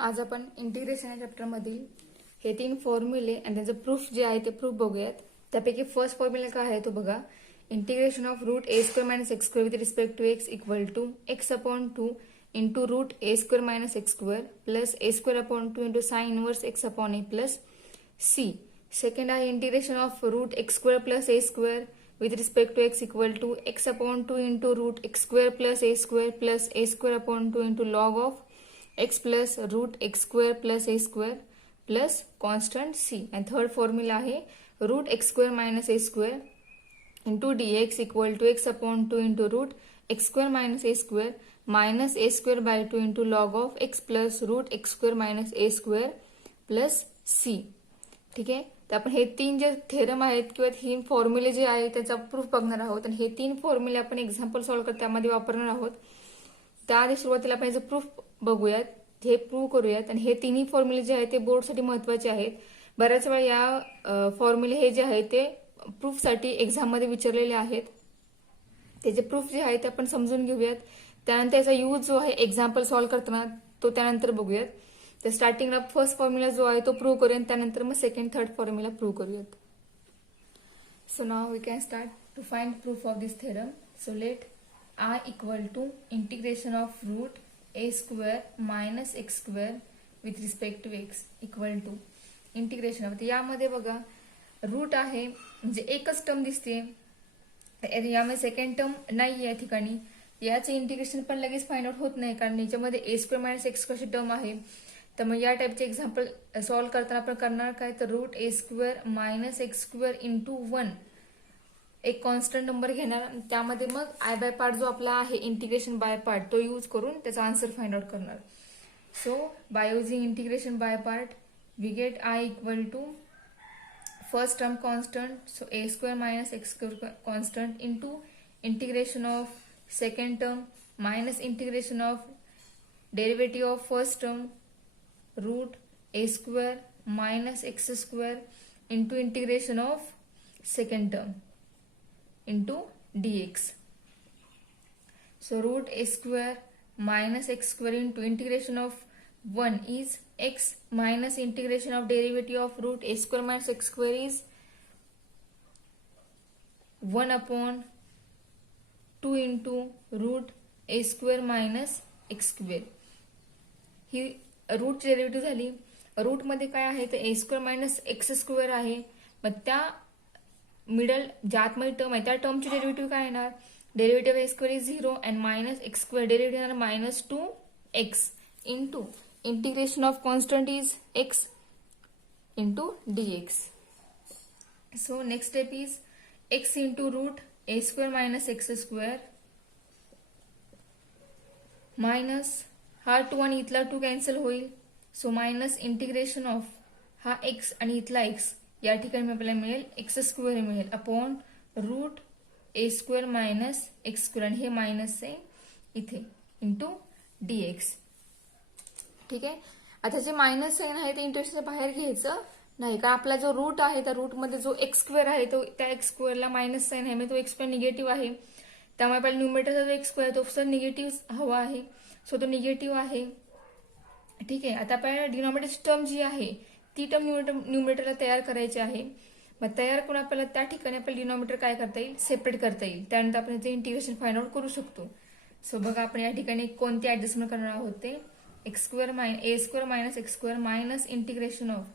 आज आपण इंटिग्रेशन या चॅप्टरमधील हे 3 फॉर्म्युले आणि त्यांचं प्रूफ जे आहे ते प्रूफ बघूयात. त्यापैकी फर्स्ट फॉर्म्युला काय आहे तो बघा. Integration of root a square minus x square with respect to x equal to x upon 2 into root a square minus x square plus a square upon 2 into sine inverse x upon a plus c. Second आहे integration of root x square plus a square with respect to x equal to x upon 2 into root x square plus a square upon 2 into log of x plus root x square plus a square plus constant c. And third formula आहे root x square minus a square into dx equal to x upon 2 into root x square minus a square by 2 into log of x plus root x square minus a square plus c. ठीक आहे. तर आपण हे 3 जे theorem आहेत किंवा 3 फॉर्म्युले जे आहेत त्याचा प्रूफ बघणार आहोत आणि हे 3 फॉर्म्युले आपण एक्झाम्पल सॉल्व्ह करत त्यामध्ये वापरणार आहोत. त्याआधी सुरुवातीला आपण याचं प्रूफ बघूयात, हे प्रूव्ह करूयात. आणि हे तिन्ही फॉर्म्युले जे आहेत ते बोर्डसाठी महत्वाचे आहेत. बऱ्याच वेळा या फॉर्म्युले हे जे आहेत ते प्रूफसाठी एक्झाममध्ये विचारलेले आहेत. त्याचे प्रूफ जे आहेत ते आपण समजून घेऊयात. त्यानंतर याचा यूज जो आहे एक्झाम्पल सॉल्व्ह करताना तो त्यानंतर बघूयात. तर स्टार्टिंगला फर्स्ट फॉर्म्युला जो आहे तो प्रूव्ह करूयात, त्यानंतर मग सेकंड थर्ड फॉर्म्युला प्रूव्ह करूयात. So now we can start to find proof of this theorem. So let I equal to integration of root a square minus x square with respect to x equal to integration of. यामध्ये बघा route आहे म्हणजे एकच term दिसते, यामध्ये second term नाही या ठिकाणी. याचे इंटिग्रेशन पण लगेच फाइंड आउट होत नाही कारण याच्यामध्ये ए स्क्वेअर मायनस एक्स स्क्वेअरची टर्म आहे. तर मग या टाईपचे एक्झाम्पल सॉल्व्ह करताना आपण करणार काय, तर root a square minus x square into 1 एक कॉन्स्टंट नंबर घेणार. त्यामध्ये मग आय बाय पार्ट जो आपला आहे इंटिग्रेशन बाय पार्ट तो यूज करून त्याचा आन्सर फाइंड आउट करणार. So by using integration by part we get I equal to first term constant, so a square minus x square constant into integration of second term minus integration of derivative of first term root a square minus x square into integration of second term into dx. So root a square minus x square into integration of 1 is x minus integration of derivative of root a square minus x square is 1 upon 2 into root a square minus x square. He route derivative झाली. Route मध्ये काय आहे तर a square minus x square आहे. मग त्या middle ज्या आतमध्ये टर्म आहे त्या टर्मची डेरिव्हेटिव्ह काय येणार, derivative a square is 0 and minus x square derivative येणार minus 2x into integration of constant is x into dx. So next step is x into root a square minus x square minus हा 2 आणि इथला 2 cancel होईल. So minus integration of हा x आणि इथला x या ठिकाणी आपल्याला मिळेल एक्स स्क्वेअर मिळेल upon root a square minus x square आणि हे मायनस आहे इथे इंटू dx. ठीक आहे. आता जे मायनस साइन आहे ते इंटिग्रेशनच्या बाहेर घ्यायचं नाही कारण आपला जो रूट आहे त्या रूटमध्ये जो एक्स स्क्वेअर आहे तो त्या एक्स स्क्वेअरला मायनस साइन आहे म्हणजे तो एक्स स्क्वेअर निगेटिव्ह आहे. त्यामुळे आपल्याला न्यूमरेटरचा जो एक्स स्क्वेअर तो सर निगेटिव्ह हवा आहे. सो तो निगेटिव्ह आहे. ठीक आहे. आता आपल्याला डिनॉमिनेटरची टर्म जी आहे ती टर्म न्यूमरेटरला तयार करायची आहे. मग तयार करून आपल्याला त्या ठिकाणी आपल्याला डिनॉमिनेटर काय करता येईल, सेपरेट करता येईल. त्यानंतर आपण याचं इंटिग्रेशन फाइंड आउट करू शकतो. सो बघा आपण या ठिकाणी कोणते ऍडजस्टमेंट करणार आहोत ते x square A square minus x square minus integration of.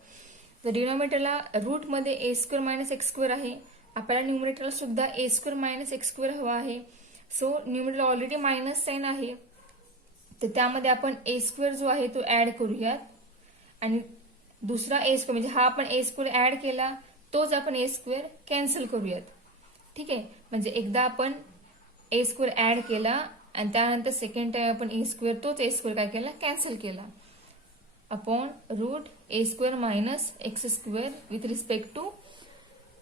तर डिनॉमिनेटरला रूट मध्ये ए स्क्वेअर मायनस एक्स स्क्वेअर आहे. आपल्याला न्यूमरेटरला सुद्धा ए स्क्वेअर मायनस एक्स स्क्वेअर हवा आहे. सो न्यूमरेटरला ऑलरेडी मायनस साइन आहे तर त्यामध्ये आपण ए स्क्वेअर जो आहे तो ऍड करूयात आणि दुसरा ए स्क्वेअर म्हणजे हा आपण ए स्क्वेअर ऍड केला तोच आपण ए स्क्वेअर कॅन्सल करूयात. ठीक आहे. म्हणजे एकदा आपण ए स्क्वेअर ऍड केला आणि त्यानंतर सेकंड टाइम आपण ए स्क्वेअर तोच ए स्क्वेअर काय केला, कॅन्सल केला upon root a square minus x square with respect to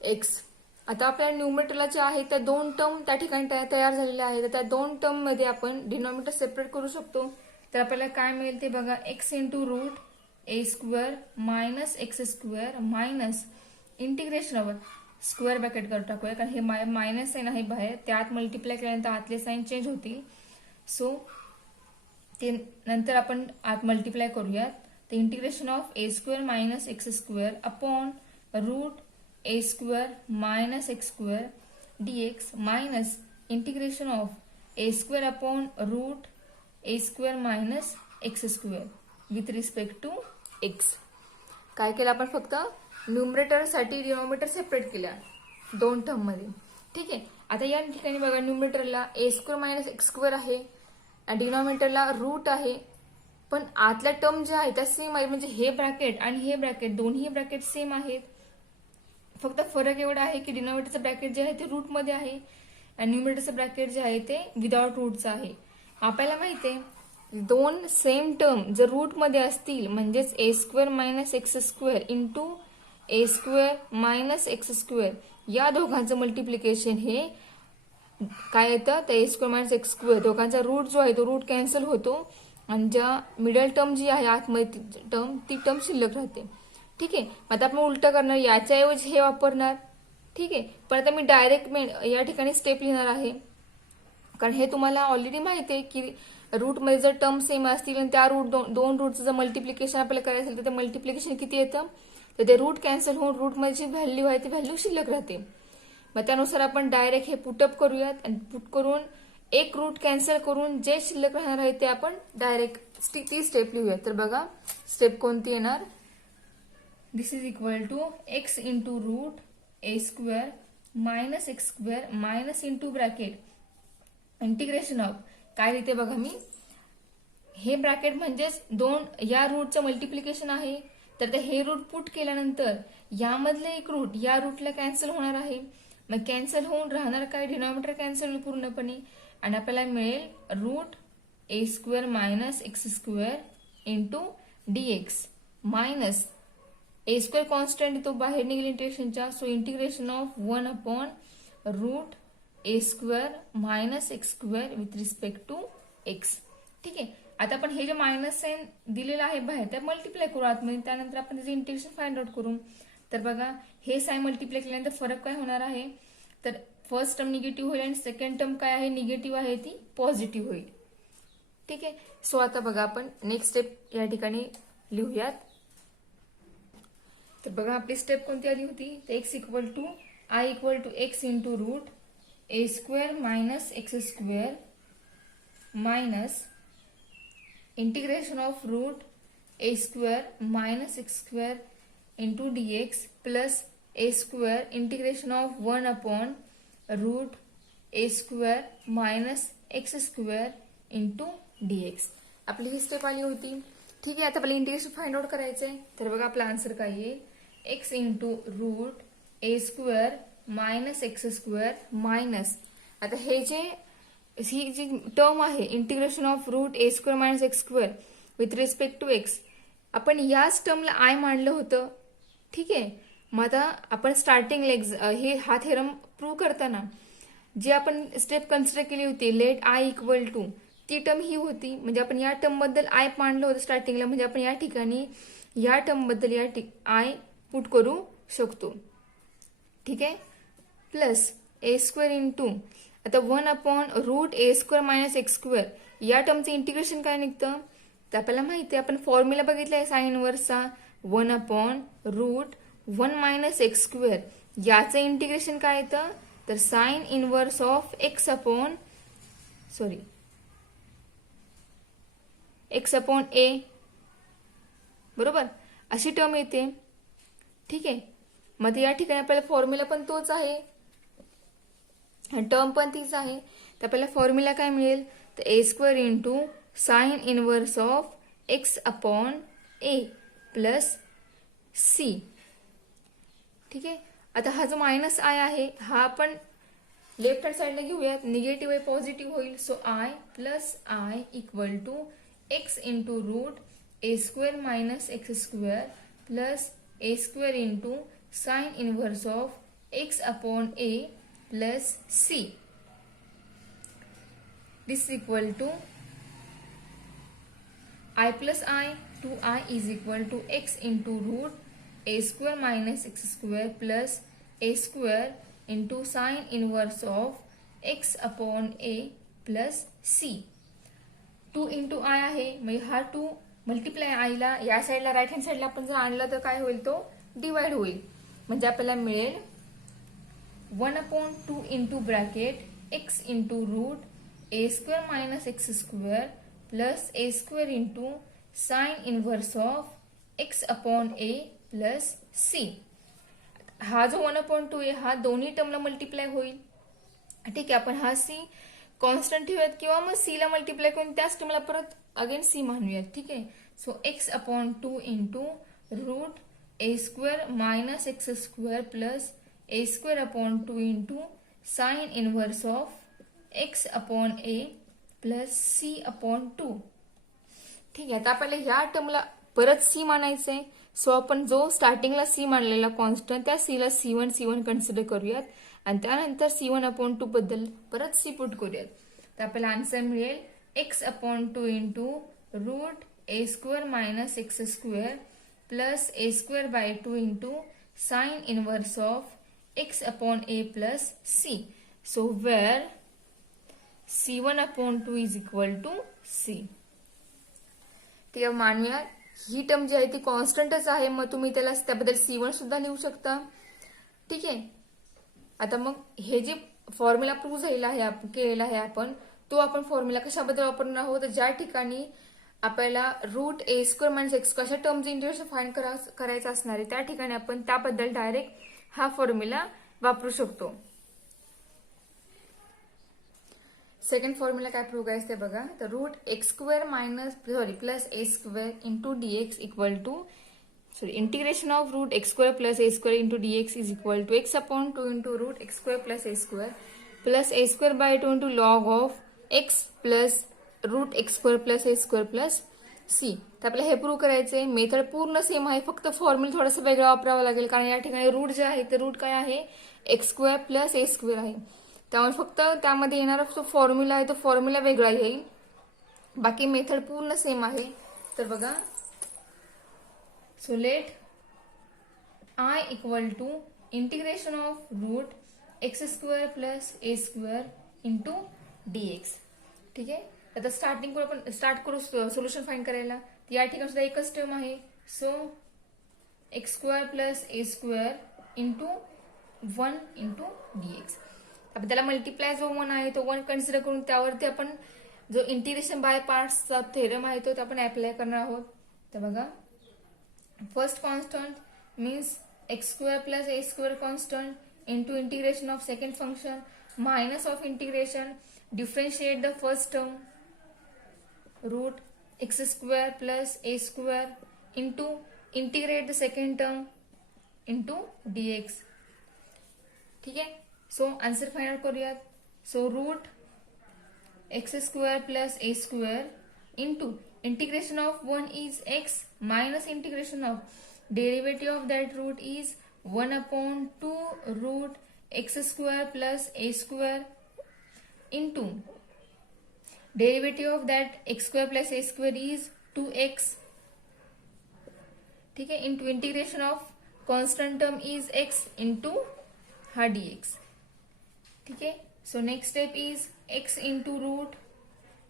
x. आता आपल्याला न्यूमरेटरला जे आहे त्या 2 टर्म त्या ठिकाणी तयार झालेल्या आहेत. तर त्या 2 टर्म मध्ये आपण डिनॉमिनेटर सेपरेट करू शकतो. तर आपल्याला काय मिळेल ते बघा x into root a square minus x square minus integration of square bracket करून टाकूया कारण हे मायनस साइन आहे बाहेर, त्यात मल्टिप्लाय केल्यानंतर आतले साइन चेंज होतील. सो ते नंतर आपण आत मल्टिप्लाय करूयात तर integration of a square minus x square upon root a square minus x square dx minus integration of a square upon root a square minus x square with respect to x. काय केलं आपण फक्त न्यूमरेटरसाठी denominator separate केल्या दोन term मध्ये. ठीक आहे. आता या ठिकाणी बघा न्यूमरेटरला ए स्क्वेअर मायनस एक्स स्क्वेअर आहे आणि डिनॉमिनेटरला रूट आहे, पण आतल्या टर्म ज्या आहेत त्या सेम आहे. म्हणजे हे ब्रॅकेट आणि हे ब्रॅकेट दोन्ही ब्रॅकेट सेम आहेत. फक्त फरक एवढा आहे की डिनॉमिनेटरचं ब्रॅकेट जे आहे ते रूट मध्ये आहे आणि न्यूमरेटरचं ब्रॅकेट जे आहे ते विदाउट रूटचं आहे. आपल्याला माहिती आहे दोन सेम टर्म जर रूट मध्ये असतील म्हणजेच a square minus x square into a square minus x square या दोघांचं मल्टिप्लिकेशन हे काय येतं तर a square minus x square दोघांचा रूट जो आहे तो रूट कॅन्सल होतो आणि ज्या मिडल टर्म जी आहे आतमध्ये टर्म ती टर्म शिल्लक राहते. ठीक आहे. आता आपण उलट करणार याच्याऐवजी हे वापरणार. ठीक आहे. पण आता मी डायरेक्ट या ठिकाणी स्टेप लिहिणार आहे कारण हे तुम्हाला ऑलरेडी माहिती आहे की रूटमध्ये जर टर्म सेम असतील आणि त्या दोन रूटचं जर मल्टिप्लिकेशन आपल्याला करायचं असेल तर ते मल्टिप्लिकेशन किती येतं तर ते रूट कॅन्सल होऊन रूटमध्ये जी व्हॅल्यू आहे ती व्हॅल्यू शिल्लक राहते. मग त्यानुसार आपण डायरेक्ट हे पुटअप करूयात आणि पुट करून एक रूट कॅन्सल करून जे शिल्लक राहणार आहे ते आपण डायरेक्ट ती स्टेप लिहूयात. तर बघा स्टेप कोणती येणार. This is equal to x into root a square minus x square minus into bracket integration of काय लिहिते बघा मी हे ब्रॅकेट म्हणजेच दोन या रूटचं मल्टिप्लिकेशन आहे. तर ते हे रूट पुट केल्यानंतर यामधलं एक रूट या रूटला कॅन्सल होणार आहे. मग कॅन्सल होऊन राहणार काय डिनॉमिनेटर कॅन्सल होईल पूर्णपणे आणि आपल्याला मिळेल root a square minus x square into d x minus a square constant तो बाहेर निघेल इंटिग्रेशनच्या so integration of 1 upon root a square minus x square with respect to x. ठीक आहे. आता आपण हे जे मायनस साइन दिलेलं आहे बाहेर त्या मल्टिप्लाय करू आतमध्ये त्यानंतर आपण त्याचे इंटिग्रेशन फाइंड आउट करू. तर बघा हे साइन मल्टिप्लाय केल्यानंतर फरक काय होणार आहे तर फर्स्ट टर्म निगेटिव्ह होईल आणि सेकंड टर्म काय आहे निगेटिव्ह आहे ती पॉझिटिव्ह होईल. ठीक आहे. सो आता बघा आपण नेक्स्ट स्टेप या ठिकाणी लिहूयात. तर बघा आपली स्टेप कोणती आली होती तर x equal to I equal to x into root a square minus x square minus integration of root a square minus x square into dx plus a square integration of 1 upon root a square minus x square into dx. आपली ही step आली होती. ठीक आहे. आता आपल्याला integration find out करायचंय. तर बघा आपला आन्सर काय आहे x into root a square minus x square minus आता हे जे ही जी टर्म आहे integration of root a square minus x square with respect to x आपण याच टर्मला आय मांडलं होतं. ठीक आहे. मग आता आपण स्टार्टिंग हे हा थेरम प्रूव्ह करताना जी आपण स्टेप कन्सिडर केली होती लेट आय इक्वल टू ती टर्म ही होती. म्हणजे आपण या टर्म बद्दल आय मांडलं होतं स्टार्टिंगला म्हणजे आपण या ठिकाणी या टर्म बद्दल आय पुट करू शकतो. ठीक आहे. प्लस ए स्क्वेअर इंटू आता 1 upon root a square minus x square या टर्मचं इंटिग्रेशन काय निघतं तर आपल्याला माहिती आहे आपण फॉर्म्युला बघितला आहे साइन इनव्हर्सचा 1 upon root 1 minus x square याचं इंटिग्रेशन काय येतं तर sine inverse of x upon x upon a बरोबर अशी टर्म येते. ठीक आहे. मग या ठिकाणी आपल्याला फॉर्म्युला पण तोच आहे टर्म पण तीच आहे. तर आपल्याला फॉर्म्युला काय मिळेल तर a square into sine inverse of x upon a plus c. ठीक आहे. आता हा जो मायनस आय आहे हा आपण लेफ्ट हँड साइडला घेऊयात निगेटिव्ह आहे पॉझिटिव्ह होईल so I plus I equal to x into root a square minus x square plus a square into sine inverse of x upon a plus c. This is equal to I plus I 2I is equal to x into root a square minus x square plus a square into sine inverse of x upon a plus c. 2 into I आहे म्हणजे हा 2 multiply आयला या साईडला right hand साईडला आपण जर आणलं तर काय होईल, तो डिवाइड होईल. म्हणजे आपल्याला मिळेल 1/2 into bracket x into root a square minus x square plus a square into sine inverse of x upon a plus c. हा जो 1/2 आहे हा दोन्ही टर्मला मल्टिप्लाय होईल. ठीक आहे, आपण हा सी कॉन्स्टंट ठेवूयात किंवा मग सी ला मल्टिप्लाय करून त्याच टर्मला परत अगेन सी म्हणूयात. ठीक आहे, so x/2 into root a square minus x square plus a स्क्वेअर/2 into sine inverse of x upon a plus c/2. ठीक आहे, आता आपल्याला ह्या टर्मला परत सी मानायचंय. सो आपण जो स्टार्टिंगला सी मानलेला कॉन्स्टंट त्या सी ला C1 कन्सिडर करूयात आणि त्यानंतर C1/2 बद्दल परत सी पुट करूयात. तर आपल्याला आन्सर मिळेल x/2 into root a square minus x square plus a स्क्वेअर/2 into sine inverse of x upon a plus c. So where C1/2 is equal to c. ठीक आहे, मानूया ही टर्म जी आहे ती कॉन्स्टंटच आहे, मग तुम्ही त्याला त्याबद्दल C1 सुद्धा लिहू शकता. ठीक आहे, आता मग हे जे फॉर्म्युला प्रूव्ह झालेला आहे केलेला आहे आपण, तो आपण फॉर्म्युला कशाबद्दल वापरणार आहोत, तर ज्या ठिकाणी आपल्याला root a square minus x कशा टर्मचं इंटिग्रेशन फाइंड करायचं असणार आहे त्या ठिकाणी आपण त्याबद्दल डायरेक्ट हा फॉर्म्युला वापरू शकतो. सेकंड फॉर्म्युला काय प्रूव्ह करायचं ते बघा. तर root x square plus a square into dx equal to integration of root x square plus a square into dx is equal to x/2 into root x square plus a स्क्वेअर/2 into log of x plus root x square plus c. तर आपल्याला हे prove करायचंय. Method पूर्ण same आहे, फक्त formula थोडासा वेगळा वापरावा लागेल कारण या ठिकाणी रूट जे आहे ते रूट काय आहे, x square plus a square आहे. त्यामुळे फक्त त्यामध्ये येणारा जो फॉर्म्युला आहे तो फॉर्म्युला वेगळा येईल, बाकी मेथड पूर्ण सेम आहे. तर बघा, so let I equal to integration of root x square plus a square into dx. ठीक आहे, आता स्टार्ट करू सोल्युशन फाइंड करायला. या ठिकाणी सुद्धा एकच टर्म आहे, so x square plus a square into 1 into dx. आपण त्याला मल्टिप्लाय जो 1 आहे तो 1 कन्सिडर करून त्यावरती आपण जो इंटिग्रेशन बाय पार्ट्सचा थेरम आहे तो आपण अप्लाय करणार आहोत. तर बघा, first constant means x square plus a square constant into integration of second function minus of integration differentiate the first term root x square plus a square into integrate the second term into dx. ठीक आहे, so answer find out करूयात. So root x square plus a square into integration of 1 is x minus integration of derivative of that root is 1/2 root x square plus a square into derivative of that x square plus a square is 2x. ठीक आहे, into integration of constant term is x into हा dx. ठीक आहे, so next step is x into root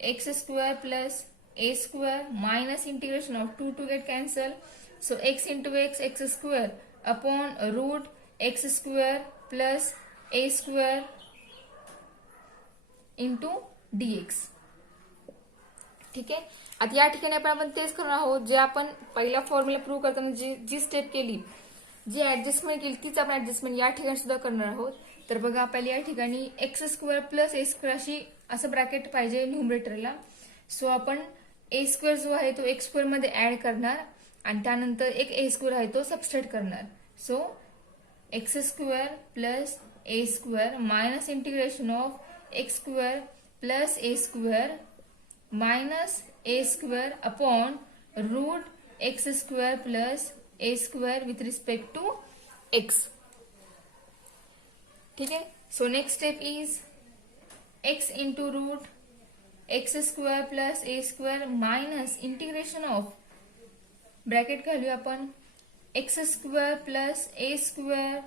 x square plus a square minus integration of 2 get cancel, so x into x square upon root x square plus a square into dx. ठीक आहे, आता या ठिकाणी आपण तेच करणार आहोत जे आपण पहिला फॉर्म्युला प्रूव्ह करताना जी स्टेप केली, जी ऍडजस्टमेंट केली तीच आपण ऍडजस्टमेंट या ठिकाणी सुद्धा करणार आहोत. तर बघा, आपल्याला या ठिकाणी x square plus a square अशी असं ब्रॅकेट पाहिजे न्यूमरेटरला. सो आपण a स्क्वेअर जो आहे तो एक्स स्क्वेअर मध्ये ऍड करणार आणि त्यानंतर एक a स्क्वेअर आहे तो सबस्ट्रेट करणार. So x square plus a square minus integration of x square plus a square minus a square upon root x square plus a square with respect to x. ठीक आहे, so next step is x into root x square plus a square minus integration of bracket घालूया आपण x square plus a square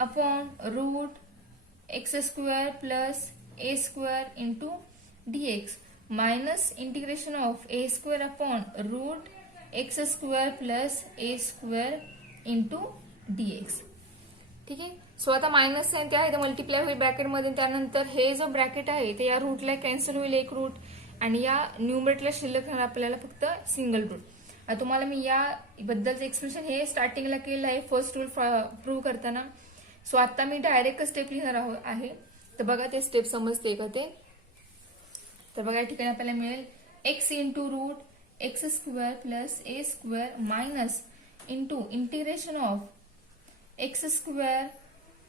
upon root x square plus a square into dx minus integration of a square upon root x square plus a square into dx. ठीक आहे. So आता minus sign ते आहे ते multiply होईल ब्रॅकेटमध्ये, त्यानंतर हे जो ब्रॅकेट आहे ते या रूटला कॅन्सल होईल एक रूट, आणि या न्यूमरेटरला शिल्लक राहणार आपल्याला फक्त सिंगल रूट. आता तुम्हाला मी या बद्दलचं एक्सप्लेनेशन हे स्टार्टिंगला केलं आहे फर्स्ट रूल प्रूव्ह करताना. सो आता मी डायरेक्ट स्टेप लिहिणार आहे. तर बघा ते स्टेप समजते का ते. तर बघा या ठिकाणी आपल्याला मिळेल x into root x square plus a square minus into integration of x square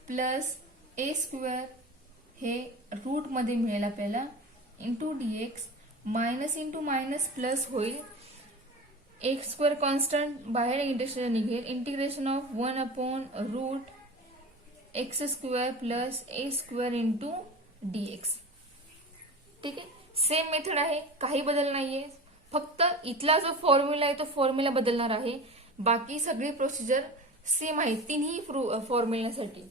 plus a square हे रूट मध्ये मिळेल आपल्याला into d x, minus into minus plus होईल, एक्स स्क्वेअर कॉन्स्टंट बाहेर इंटिग्रेशन निघेल, इंटिग्रेशन ऑफ 1/रूट x square plus a square into d x. ठीक आहे. सेम मेथड आहे, काही बदल नाहीये, फक्त इथला जो फॉर्म्युला आहे तो फॉर्म्युला बदलणार आहे. बाकी सगळी प्रोसिजर सेम आहे तिन्ही फॉर्म्युल्यासाठी.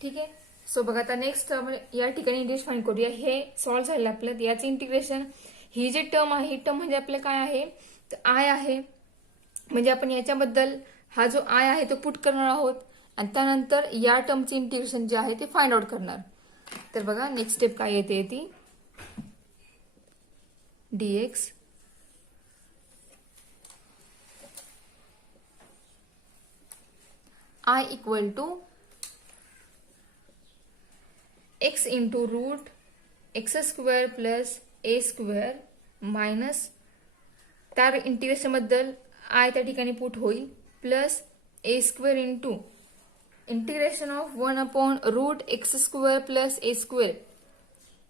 ठीक आहे. सो बघा आता नेक्स्ट या ठिकाणी इंटिग्रेशन फाइंड करूया. हे सॉल्व्ह झालं आपलं. याचं इंटिग्रेशन, ही जी टर्म आहे ही टर्म म्हणजे आपलं काय आहे तर आय आहे, म्हणजे आपण याच्याबद्दल हा जो आय आहे तो पुट करणार आहोत, आणि त्यानंतर या टर्मचे इंटिग्रेशन जे आहे ते फाइंड आउट करणार. तर बघा नेक्स्ट स्टेप काय येते ती dx I equal to x into root x square plus a square minus त्या इंटिग्रेशन बद्दल आय त्या ठिकाणी पुट होईल plus a square into integration of 1/रूट x square plus a square.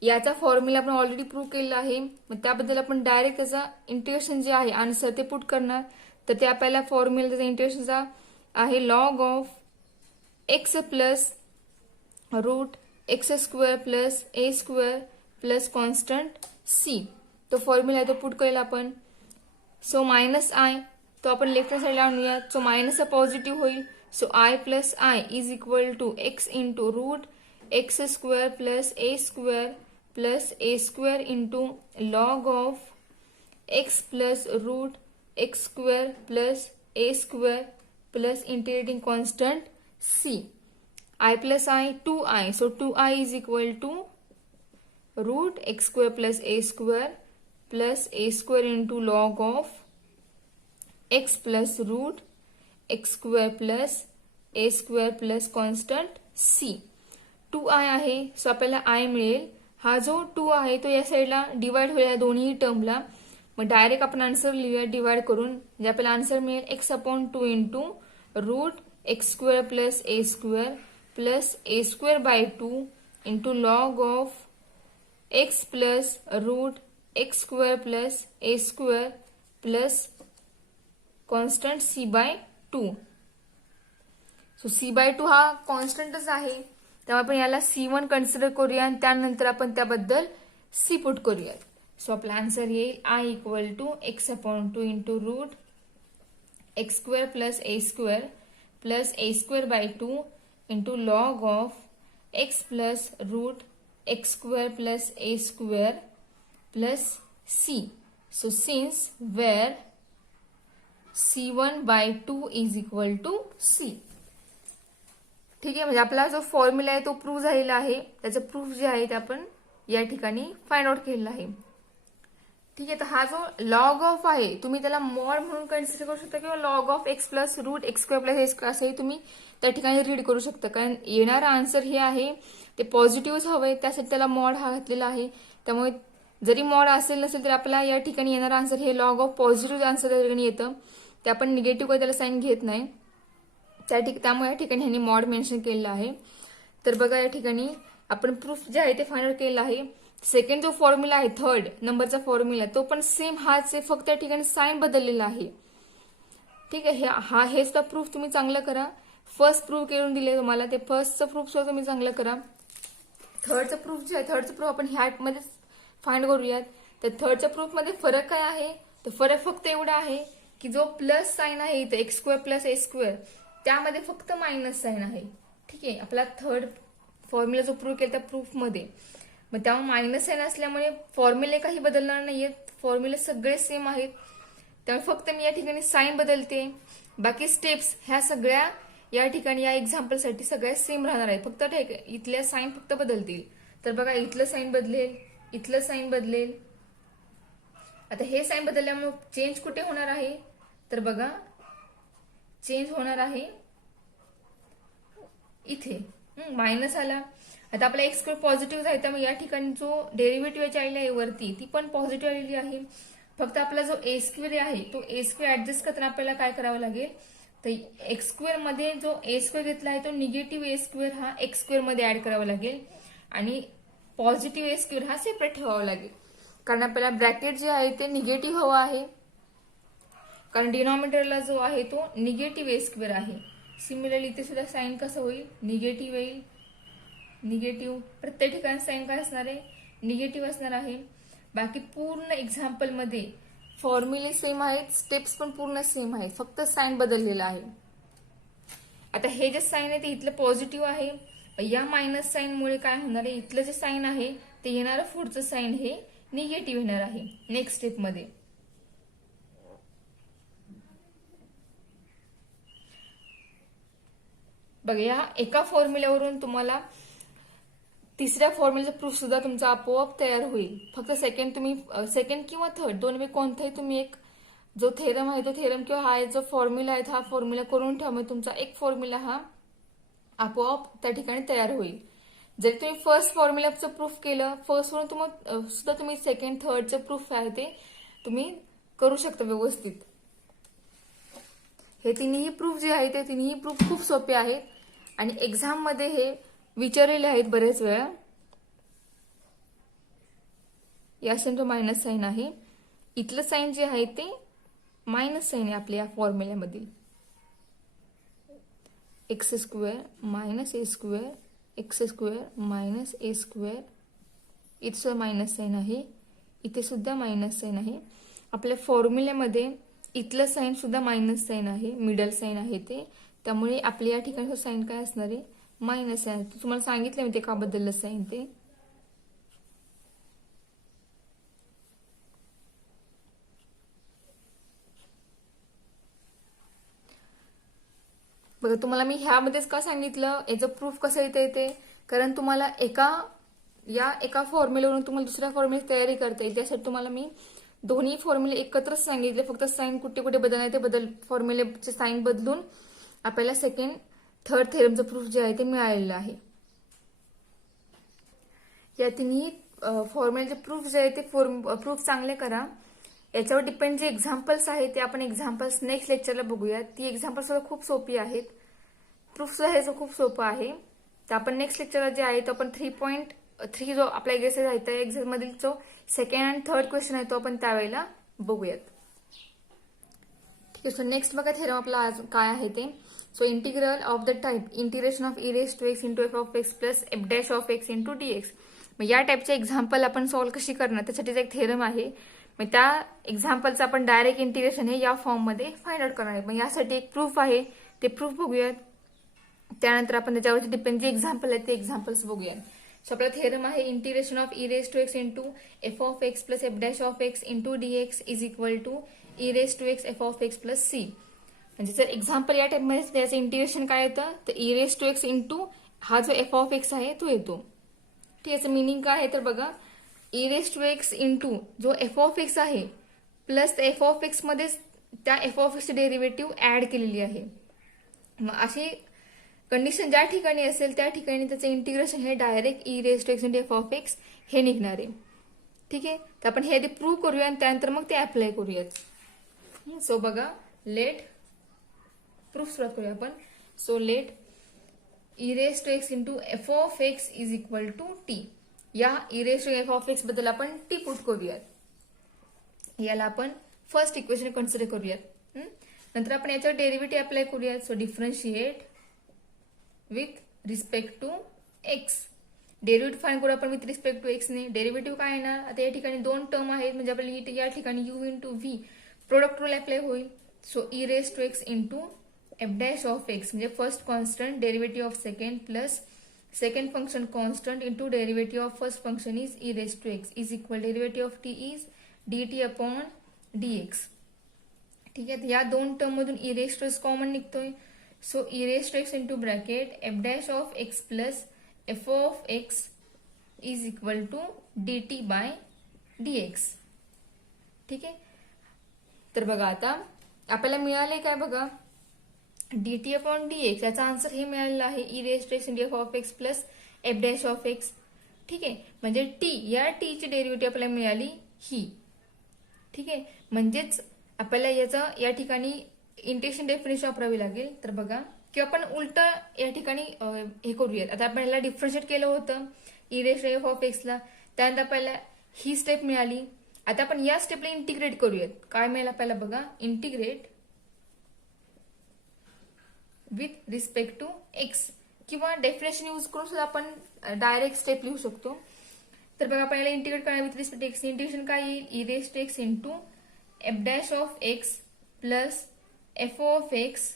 याचा फॉर्म्युला आपण ऑलरेडी प्रूव्ह केलेला आहे, मग त्याबद्दल आपण डायरेक्ट त्याचा इंटिग्रेशन जे आहे आन्सर ते पुट करणार. तर ते आपल्याला फॉर्म्युला त्याचा इंटिग्रेशनचा आहे log of x plus root x square plus a square plus constant c. तो फॉर्म्युला आहे तो पुट करेल आपण. सो मायनस आय तो आपण लेफ्ट साईडला आणूया. सो मायनस पॉझिटिव्ह होईल. So I plus I is equal to x into root x square plus a square plus a square into log of x plus root x square plus a square plus integrating constant c. I plus I 2i, so 2i is equal to root x square plus a square into log of x plus root x square plus a square plus constant c. 2i आहे, so आपल्याला i मिळेल. हा जो 2 आहे तो या साईडला divide होईल या दोन्ही टर्मला. मग डायरेक्ट आपण आन्सर लिहूया डिवाइड करून, म्हणजे आपल्याला आन्सर मिळेल x/2 into root x square plus a square plus a square by 2 into log of x plus root x square plus a square plus constant c by 2. So c by 2 हा कॉन्स्टंटच आहे, त्यामुळे आपण याला C1 consider करूया आणि त्यानंतर आपण त्याबद्दल सी पुट करूयात. सो आपला आन्सर येईल I equal to x/2 into root x square plus a square by 2 into log of x plus root x square plus a square plus c. So since where c1 by 2 is equal to c. ठीक आहे. म्हणजे आपला जो formula आहे तो prove झालेला आहे, त्याचं प्रूफ जे आहे ते आपण या ठिकाणी फाइंड आउट केलेला आहे. ठीक आहे. तर हा जो लॉग ऑफ आहे तुम्ही त्याला मॉड म्हणून कन्सिडर करू शकता किंवा log of x plus root x square plus a square असंही तुम्ही त्या ठिकाणी रीड करू शकता, कारण येणारा आन्सर हे आहे ते पॉझिटिव्हच हवंय, त्यासाठी त्याला मॉड हा घातलेला आहे. त्यामुळे जरी मॉड असेल नसेल तरी आपल्याला या ठिकाणी येणारा आन्सर हे लॉग ऑफ पॉझिटिव्ह आन्सर त्या ठिकाणी येतं. ते आपण निगेटिव्ह काही त्याला साईन घेत नाही, त्यामुळे या ठिकाणी ह्यांनी मॉड मेन्शन केलेलं आहे. तर बघा या ठिकाणी आपण प्रूफ जे आहे ते फाइंड आउट केलेलं आहे. सेकंड जो फॉर्म्युला आहे थर्ड नंबरचा फॉर्म्युला तो पण सेम हाच आहे, फक्त या ठिकाणी साइन बदललेला आहे. ठीक आहे. हे सुद्धा प्रूफ तुम्ही चांगलं करा. फर्स्ट प्रूफ करून दिले तुम्हाला, ते फर्स्टचं प्रूफ सुद्धा तुम्ही चांगलं करा. थर्डचं प्रूफ जे आहे थर्डचं प्रूफ आपण ह्यामध्ये फाइंड करूयात. तर थर्डच्या प्रूफ मध्ये फरक काय आहे, तर फरक फक्त एवढा आहे की जो प्लस साइन आहे इथे x square plus a square त्यामध्ये फक्त मायनस साइन आहे. ठीक आहे. आपला थर्ड फॉर्म्युला जो प्रूव्ह केला त्या प्रूफ मध्ये, मग त्यामुळे मायनस साइन असल्यामुळे फॉर्म्युले काही बदलणार नाहीयेत, फॉर्म्युले सगळे सेम आहेत. त्यामुळे फक्त मी या ठिकाणी साईन बदलते. बाकी स्टेप्स ह्या सगळ्या या ठिकाणी या एक्झाम्पलसाठी सगळ्या सेम राहणार आहे. फक्त इथल्या साईन फक्त बदलतील. तर बघा इथलं साईन बदलेल, इथलं साईन बदलेल. आता हे साईन बदलल्यामुळे चेंज कुठे होणार आहे? तर बघा चेंज होणार आहे इथे. मायनस आला. आता आपला एक्स स्क्वेअर पॉझिटिव्ह आहे त्यामुळे या ठिकाणी जो डेरिव्हेटिव्ह आलेली आहे वरती ती पण पॉझिटिव्ह आलेली आहे. फक्त आपला जो ए स्क्वेअर आहे तो ए स्क्वेअर ऍडजस्ट करताना आपल्याला काय करावं लागेल? तर एक्स स्क्वेअर मध्ये जो ए स्क्वेअर घेतला आहे तो निगेटिव्ह ए स्क्वेअर हा एक्स स्क्वेअर मध्ये ऍड करावा लागेल आणि पॉझिटिव्ह ए स्क्वेअर हा सेपरेट ठेवावा लागेल. कारण आपल्याला ब्रॅकेट जे आहे ते निगेटिव्ह हवा आहे. कारण डिनॉमिनेटरला जो आहे तो निगेटिव्ह ए स्क्वेअर आहे. सिमिलरली इथे सुद्धा साईन कसं होईल? निगेटिव्ह येईल. निगेटिव्ह प्रत्येक ठिकाणी साईन काय असणार आहे? निगेटिव्ह असणार आहे. बाकी पूर्ण एक्झाम्पल मध्ये फॉर्म्युले सेम आहेत, स्टेप्स पण पूर्ण सेम आहेत, फक्त साईन बदललेला आहे. आता हे जे साईन आहे ते इथलं पॉझिटिव्ह आहे. या मायनस साईन मुळे काय होणार आहे? इथलं जे साईन आहे ते येणारं पुढचं साईन हे निगेटिव्ह येणार आहे नेक्स्ट स्टेप मध्ये. बघा या एका फॉर्म्युल्यावरून तुम्हाला तिसऱ्या फॉर्म्युल्याचा प्रूफ सुद्धा तुमचा आपोआप तयार होईल. फक्त सेकंड किंवा थर्ड दोन्ही कोणताही तुम्ही एक जो थेरम आहे तो थेरम किंवा हा जो फॉर्म्युला आहे हा फॉर्म्युला करून ठेवा. मग तुमचा एक फॉर्म्युला हा आपोआप त्या ठिकाणी तयार होईल. जरी तुम्ही फर्स्ट फॉर्म्युलाचं प्रूफ केलं फर्स्ट वरून सुद्धा तुम्ही सेकंड थर्डचं प्रूफ आहे ते तुम्ही करू शकता व्यवस्थित. हे तिन्ही प्रूफ जे आहे ते तिन्ही प्रूफ खूप सोपे आहेत आणि एक्झाम मध्ये हे विचारलेले आहेत बरेच वेळा. या साईनचं मायनस साईन आहे. इथलं साईन जे आहे ते मायनस साईन आहे आपल्या या फॉर्म्युल्यामधील. X square minus a square x square minus a square. इथे सुद्धा मायनस साईन आहे, इथे सुद्धा मायनस साईन आहे. आपल्या फॉर्म्युल्यामध्ये इथलं साईन सुद्धा मायनस साईन आहे, मिडल साईन आहे ते. त्यामुळे आपल्या या ठिकाणी साईन काय असणार आहे? मायनस आहे. तुम्हाला सांगितलं मी ते का बदललं साईन ते. बघा तुम्हाला मी ह्यामध्येच का सांगितलं याचं प्रूफ कसं येते? कारण तुम्हाला एका फॉर्म्युल्यावरून तुम्हाला दुसऱ्या फॉर्म्युला तयारी करता येईल. त्यासाठी तुम्हाला मी दोन्ही फॉर्म्युले एकत्रच सांगितले. फक्त साईन कुठे कुठे बदलणार ते फॉर्म्युलेचे साईन बदलून आपल्याला सेकंड थर्ड थेरमचं प्रूफ जे आहे ते मिळालेलं आहे. या तिन्ही फॉर्म्युलेचे प्रूफ जे आहे ते प्रूफ चांगले करा. याच्यावर डिपेंड जे एक्झाम्पल्स आहेत ते आपण एक्झाम्पल्स नेक्स्ट लेक्चरला बघूयात. ती एक्झाम्पल्स सुद्धा खूप सोपी आहेत. प्रूफ सुद्धा हे खूप सोपं आहे. तर आपण नेक्स्ट लेक्चरला जे आहे तो आपण 3.3 जो आपला एक्झरसाइज आहे त्या एक्झरसाइज मधील जो सेकंड अँड थर्ड क्वेश्चन आहे तो आपण त्यावेळेला बघूयात. ठीक आहे. सो नेक्स्ट बघा थेरम आपला आज काय आहे ते. So integral of the type integration of e⁻x into f(x) plus f'(x) into dx. मग या टाईपचे एक्झाम्पल आपण सॉल्व्ह कशी करणार त्यासाठीचा एक थेरम आहे. मग त्या एक्झाम्पलचं आपण डायरेक्ट इंटिग्रेशन हे या फॉर्म मध्ये फाइंड आउट करणार आहे. मग यासाठी एक प्रूफ आहे ते प्रूफ बघूयात. त्यानंतर आपण त्याच्यावरती डिपेंड जे एक्झाम्पल आहेत ते एक्झाम्पल्स बघूयात. सो आपला थेरम आहे integration of e⁻x into f(x) plus f'(x) into dx is equal to e⁻x f(x) plus c. म्हणजे जर एक्झाम्पल या टाइपमध्ये त्याचं इंटिग्रेशन काय येतं तर e⁻x इंटू हा जो f(x) आहे तो येतो. ठीक आहे. याचं मिनिंग काय आहे तर बघा e⁻x इंटू जो f(x) आहे प्लस f(x) मध्ये त्या f(x) ची डेरिव्हेटिव्ह ऍड केलेली आहे. मग अशी कंडिशन ज्या ठिकाणी असेल त्या ठिकाणी त्याचं इंटिग्रेशन हे डायरेक्ट e⁻x इंटू f(x) हे निघणार आहे. ठीक आहे. तर आपण हे आधी प्रूव्ह करूया आणि त्यानंतर मग ते अप्लाय करूयात. सो बघा लेट प्रूफ सुरुवात करूया आपण. So let e⁻x into f(x) is equal to t. या e⁻x f(x) बद्दल आपण t पुट करूयात. याला आपण फर्स्ट इक्वेशन कन्सिडर करूयात. नंतर आपण याच्यावर डेरिव्हेटिव्ह अप्लाय करूयात. So differentiate with respect to x. Derivative find करू आपण विथ रिस्पेक्ट टू x ने. डेरिव्हेटिव्ह काय येणार आता या ठिकाणी दोन टर्म आहेत म्हणजे आपल्याला या ठिकाणी u into v product rule apply होईल. सो e⁻x इंटू f'(x) म्हणजे first constant derivative of second plus second function constant into derivative of first function is e⁻x is equal derivative of t is dt upon dx. ठीक आहे. या दोन term मधून e raise to x common निघतोय. So e raise to x into bracket f dash of x plus f of x is equal to d t by dx. ठीक आहे. तर बघा आता आपल्याला मिळाले काय बघा, d t upon d x. याचा आन्सर हे मिळालेलं आहे e raise to x into f of x plus f dash of x. ठीक आहे. म्हणजे टी, या टी ची डेरिव्हेटिव्ह आपल्याला मिळाली ही. ठीक आहे. म्हणजेच आपल्याला याचा या ठिकाणी इंटिग्रेशन डेफिनेशन वापरावी लागेल. तर बघा, किंवा आपण उलट या ठिकाणी हे करूयात. आता आपण याला डिफरन्शिएट केलं होतं e raise to f of एक्सला, त्यानंतर आपल्याला ही स्टेप मिळाली. आता आपण या स्टेपला इंटिग्रेट करूयात. काय मिळालं आपल्याला बघा, integrate with respect to x, किंवा डेफिनेशन यूज करून सुद्धा आपण डायरेक्ट स्टेप लिहू शकतो. तर बघा, आपल्याला इंटिग्रेट करा with respect to x. Integration काय येईल, e raise to x into f dash of x plus f of x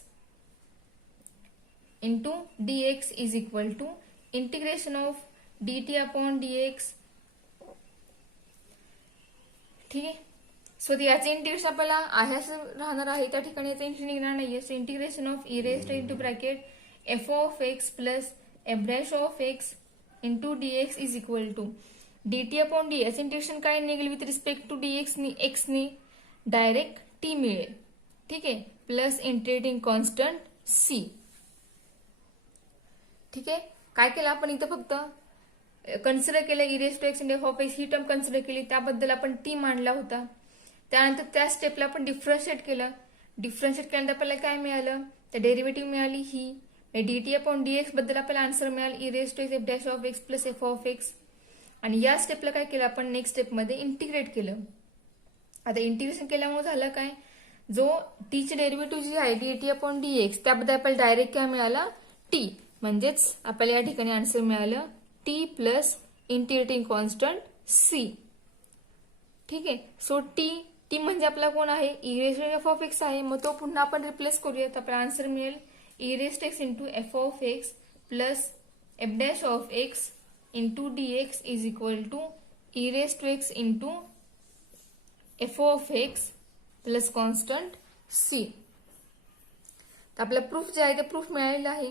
into d x is equal to integration of d t upon d x. ठीक आहे. So याचे integration आपल्याला आहे असं राहणार आहे, त्या ठिकाणी याचं इंटिग्रेशन निघणार नाहीये. So integration of e raise to into bracket f of x plus f dash of x into d x is equal to d t upon d. याचं इंटिग्रेशन काय निघेल विथ रिस्पेक्ट टू डी एक्सनी direct t मिळेल. ठीक आहे. Plus integrating constant c. ठीक आहे. काय केलं आपण इथं फक्त कन्सिडर केलं e raise to x into f of x, ही टर्म कन्सिडर केली, त्याबद्दल आपण टी मांडला होता. त्यानंतर त्या स्टेपला आपण डिफरन्शिएट केलं. डिफरन्शिएट केल्यानंतर आपल्याला काय मिळालं, तर डेरिव्हेटिव्ह मिळाली ही. D t upon d x बद्दल आपल्याला आन्सर मिळाला e raise to x f dash of x plus f of x. आणि या स्टेपला काय केलं आपण, नेक्स्ट स्टेपमध्ये इंटिग्रेट केलं. आता इंटिग्रेशन केल्यामुळे झालं काय, जो टीची डेरिव्हेटिव्ह जी आहे D t upon d x, त्याबद्दल आपल्याला डायरेक्ट काय मिळाला, टी. म्हणजेच आपल्याला या ठिकाणी आन्सर मिळालं t plus integrating constant c. ठीक आहे. सो टी म्हणजे आपला कोण आहे, e raise to f of x आहे. मग तो पुन्हा आपण रिप्लेस करूयात. आपल्याला आन्सर मिळेल e raise to x into f of x plus f dash of x into d x is equal to e raise to x into f of x plus constant c. तर आपला proof जे आहे ते proof मिळालेलं आहे.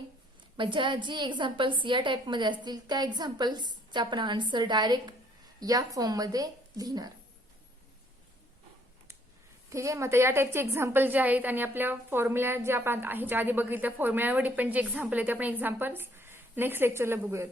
म्हणजे जी examples या टाईपमध्ये असतील त्या एक्झाम्पल्सचा आपण आन्सर डायरेक्ट या फॉर्ममध्ये लिहिणार. ठीक आहे. मग या टाईपचे एक्झाम्पल जे आहेत आणि आपल्या फॉर्म्युला जे आपण ह्याच्या आधी बघितल्या फॉर्म्युलावर डिपेंड जे एक्झाम्पल आहे ते आपण एक्झाम्पल्स नेक्स्ट लेक्चरला बघूयात.